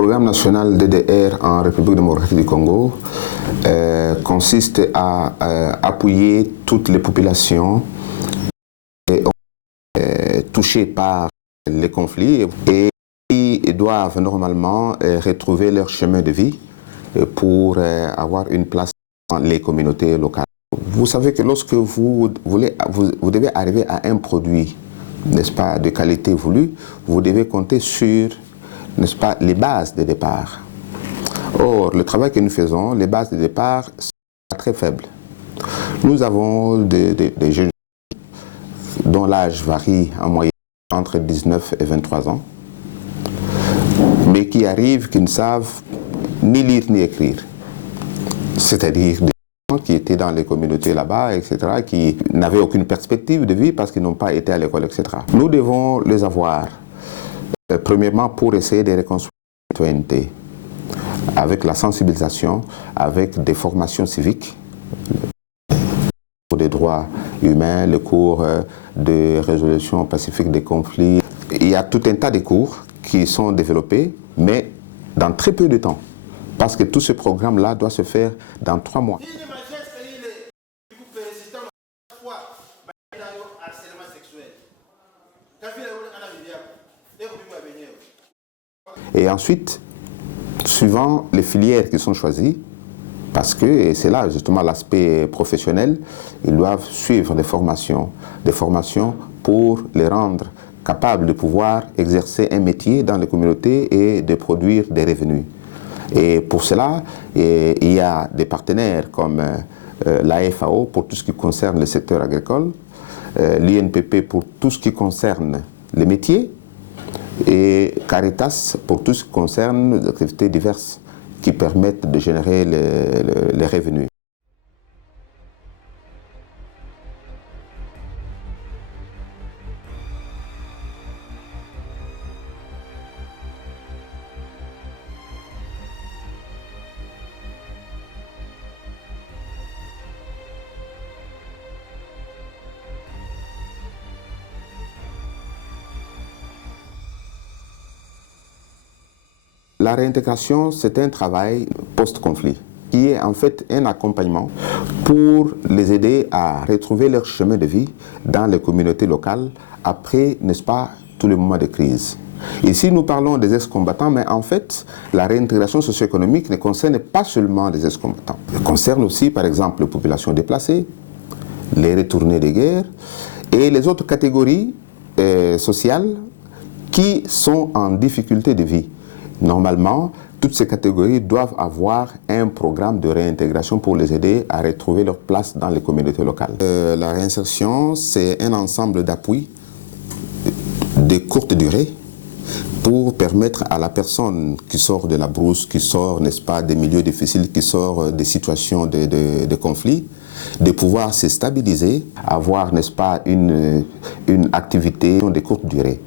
programme national DDR en République démocratique du Congo consiste à appuyer toutes les populations touchées par les conflits et qui doivent normalement retrouver leur chemin de vie pour avoir une place dans les communautés locales. Vous savez que lorsque vous devez arriver à un produit, n'est-ce pas, de qualité voulue, vous devez compter sur, n'est-ce pas, les bases de départ. Or, le travail que nous faisons, les bases de départ sont très faibles. Nous avons des jeunes dont l'âge varie en moyenne entre 19 et 23 ans, mais qui arrivent, qui ne savent ni lire ni écrire. C'est-à-dire des gens qui étaient dans les communautés là-bas, etc., qui n'avaient aucune perspective de vie parce qu'ils n'ont pas été à l'école, etc. Nous devons les avoir, premièrement, pour essayer de reconstruire la citoyenneté, avec la sensibilisation, avec des formations civiques, des droits humains, le cours de résolution pacifique des conflits. Il y a tout un tas de cours qui sont développés, mais dans très peu de temps. Parce que tout ce programme-là doit se faire dans 3 mois. Et ensuite, suivant les filières qui sont choisies, parce que, et c'est là justement l'aspect professionnel, ils doivent suivre des formations pour les rendre capables de pouvoir exercer un métier dans les communautés et de produire des revenus. Et pour cela, il y a des partenaires comme la FAO pour tout ce qui concerne le secteur agricole, l'INPP pour tout ce qui concerne les métiers, et Caritas pour tout ce qui concerne les activités diverses qui permettent de générer les revenus. La réintégration, c'est un travail post-conflit qui est en fait un accompagnement pour les aider à retrouver leur chemin de vie dans les communautés locales après, n'est-ce pas, tous les moments de crise. Ici, nous parlons des ex-combattants, mais en fait, la réintégration socio-économique ne concerne pas seulement les ex-combattants. Elle concerne aussi, par exemple, les populations déplacées, les retournés de guerre et les autres catégories sociales qui sont en difficulté de vie. Normalement, toutes ces catégories doivent avoir un programme de réintégration pour les aider à retrouver leur place dans les communautés locales. La réinsertion, c'est un ensemble d'appuis de courte durée pour permettre à la personne qui sort de la brousse, qui sort, n'est-ce pas, des milieux difficiles, qui sort des situations de conflit, de pouvoir se stabiliser, avoir, n'est-ce pas, une activité de courte durée,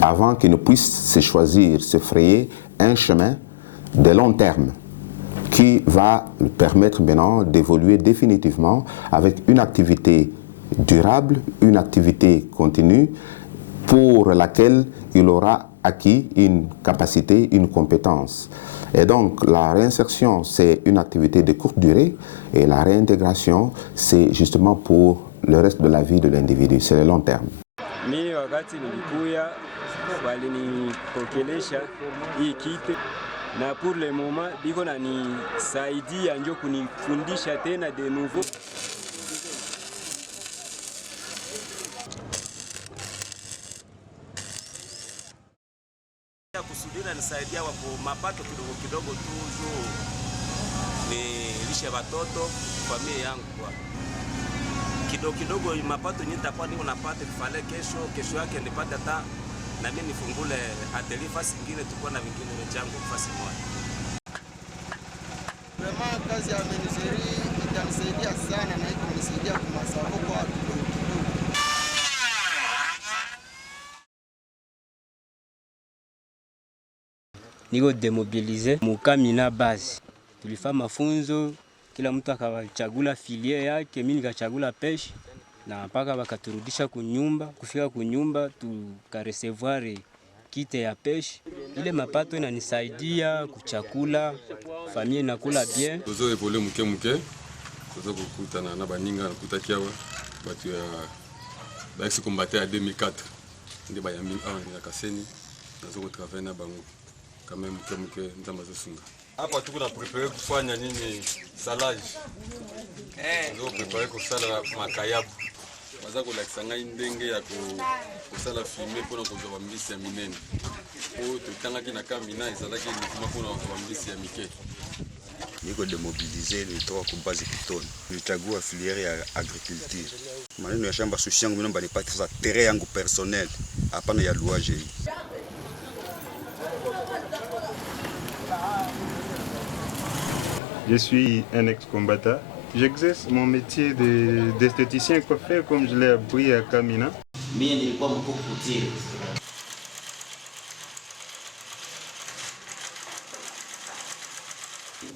avant qu'ils ne puissent se choisir, se frayer un chemin de long terme qui va permettre maintenant d'évoluer définitivement avec une activité durable, une activité continue pour laquelle il aura acquis une capacité, une compétence. Et donc la réinsertion, c'est une activité de courte durée et la réintégration, c'est justement pour le reste de la vie de l'individu, c'est le long terme. Walinipokelesha hii kitu na pour le moment biko na nisaidia njo kunifundisha tena de nouveau. Kusudira nisaidia wapo mapato kidogo kidogo tu ni lishe watoto familia yangu kwa kidogo kidogo mapato nitakuwa niko napata kifale kesho yake nipate hata na mimi nifungule atelier fasi nyingine tukua na vingine wenzangu fasi moja. Vraiment kazi ya menuiserie itanisaidia sana na iko nisaidia kwa masoko kwa kidogo kidogo. Niko demobilize mukamina base. Tulifanya mafunzo, kila mtu akachagula filie yake, mimi nikachagula peshe na mpaka wakaturudisha kunyumba, kufika kunyumba tukaresevoir kite ya peshe Ile mapato inanisaidia kuchakula, familia inakula bien. Tozo evole muke tozo kukutana na baninga nakuta kiawa batu ya baex combattre à 2004 ndi bayambi na kaseni nazo ko travailler na bango quand même muke nzamba zosunga. Hapa tuko na prepare kufanya nini salage. Ndio prepare kusala makayabu. Baza kolakisa ngai ndenge ya kusala filme mpona kozwa bambisi ya minene oyo totangaki na kamina ezalaki likuma mpona bambisi ya mike. Niko demobilize nilitoka kubazi Kitoni, nilichagua filiere ya agriculture. Maneno ya shamba sushi yangu mimi nilipata sasa terrain yangu personnel, hapana ya louage. Je suis un ex-combattant. J'exerce mon métier d'esthéticien coiffeur comme je l'ai appris à Kamina. Mimi nilikuwa mkuputie.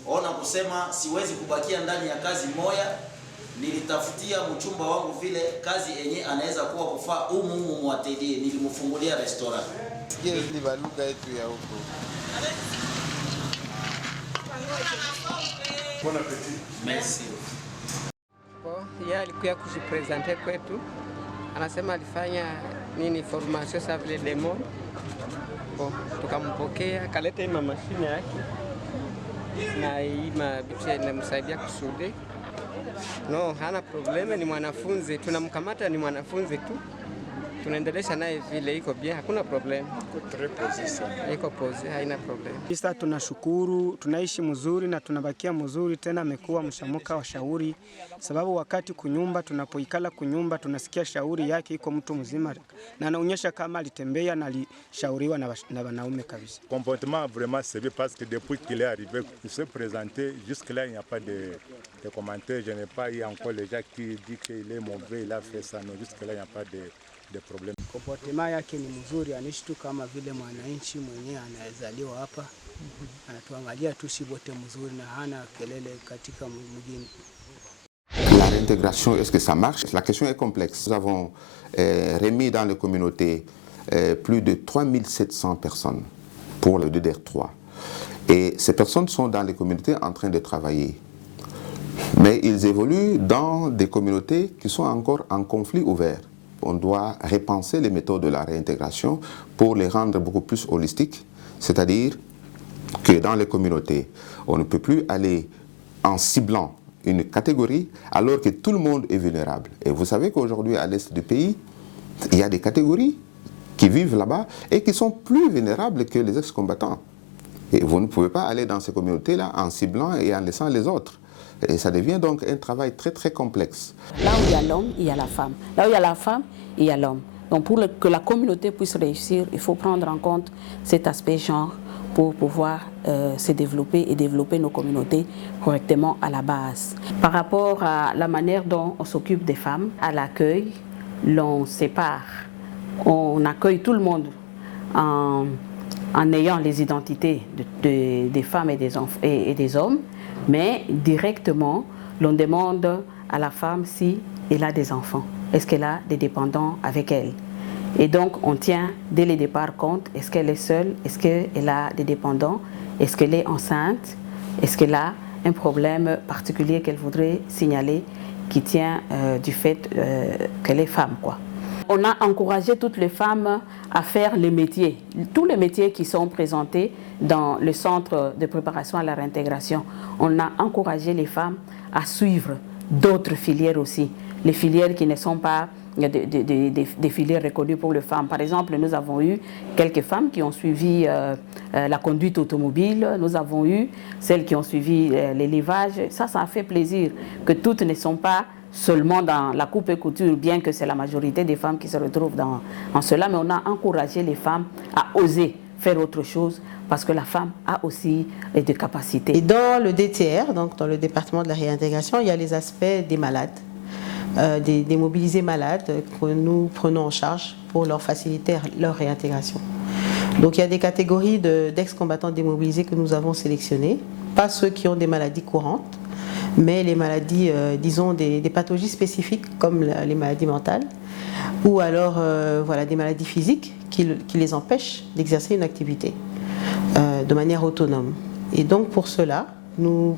Ona kusema siwezi kubakia ndani ya kazi moja, nilitafutia mchumba wangu vile kazi yenye anaweza kuwa kufaa humu muatelier, nilimfungulia restaurant. Sikia ni baluga yetu ya huko. Bon appétit. Merci. Yeye alikuja kujipresenter kwetu, anasema alifanya nini formation sa vile demo. Tukampokea, kaleta ima mashine yake na ima bitu inamsaidia kusude. No, hana probleme, ni mwanafunzi, tunamkamata ni mwanafunzi tu. Tunaendelesha naye vile iko bien, hakuna problem. Iko pozi, haina problem. Sasa tunashukuru, tunaishi mzuri na tunabakia mzuri tena, amekuwa mshamuka wa shauri sababu wakati kunyumba tunapoikala kunyumba tunasikia shauri yake iko mtu mzima na anaonyesha kama alitembea na alishauriwa na wanaume kabisa. Comportement vraiment c'est bien parce que depuis qu'il est arrivé, il s'est présenté jusque-là il n'y a pas de commentaires, je n'ai pas eu encore les gens qui disent qu'il est mauvais, il a fait ça, non, jusque-là il n'y a pas de problème. Comportement yake ni mzuri, anishtu kama vile mwananchi mwenyewe anazaliwa hapa. Anatuangalia tu si wote mzuri na hana kelele katika mjini. La réintégration, est-ce que ça marche? La question est complexe. Nous avons remis dans les communautés plus de 3700 personnes pour le DDR3. Et ces personnes sont dans les communautés en train de travailler. Mais ils évoluent dans des communautés qui sont encore en conflit ouvert. On doit repenser les méthodes de la réintégration pour les rendre beaucoup plus holistiques, c'est-à-dire que dans les communautés, on ne peut plus aller en ciblant une catégorie alors que tout le monde est vulnérable. Et vous savez qu'aujourd'hui, à l'est du pays, il y a des catégories qui vivent là-bas et qui sont plus vulnérables que les ex-combattants. Et vous ne pouvez pas aller dans ces communautés-là en ciblant et en laissant les autres. Et ça devient donc un travail très très complexe. Là où il y a l'homme, il y a la femme. Là où il y a la femme, il y a l'homme. Donc pour que la communauté puisse réussir, il faut prendre en compte cet aspect genre pour pouvoir se développer et développer nos communautés correctement à la base. Par rapport à la manière dont on s'occupe des femmes, à l'accueil, l'on sépare. On accueille tout le monde en ayant les identités des femmes et des hommes. Mais directement, l'on demande à la femme si elle a des enfants. Est-ce qu'elle a des dépendants avec elle? Et donc, on tient dès le départ compte, est-ce qu'elle est seule? Est-ce qu'elle a des dépendants? Est-ce qu'elle est enceinte? Est-ce qu'elle a un problème particulier qu'elle voudrait signaler qui tient du fait qu'elle est femme, quoi? On a encouragé toutes les femmes à faire les métiers, tous les métiers qui sont présentés dans le centre de préparation à la réintégration. On a encouragé les femmes à suivre d'autres filières aussi, les filières qui ne sont pas des filières reconnues pour les femmes. Par exemple, nous avons eu quelques femmes qui ont suivi la conduite automobile, nous avons eu celles qui ont suivi l'élevage. Ça a fait plaisir que toutes ne sont pas seulement dans la coupe et couture, bien que c'est la majorité des femmes qui se retrouvent en cela, mais on a encouragé les femmes à oser faire autre chose parce que la femme a aussi des capacités. Et dans le DTR, donc dans le département de la réintégration, il y a les aspects des malades, des mobilisés malades que nous prenons en charge pour leur faciliter leur réintégration. Donc il y a des catégories d'ex-combattants démobilisés que nous avons sélectionnés, pas ceux qui ont des maladies courantes, mais les maladies, disons, des pathologies spécifiques comme les maladies mentales ou alors voilà, des maladies physiques qui les empêchent d'exercer une activité. de manière autonome. Et donc pour cela, nous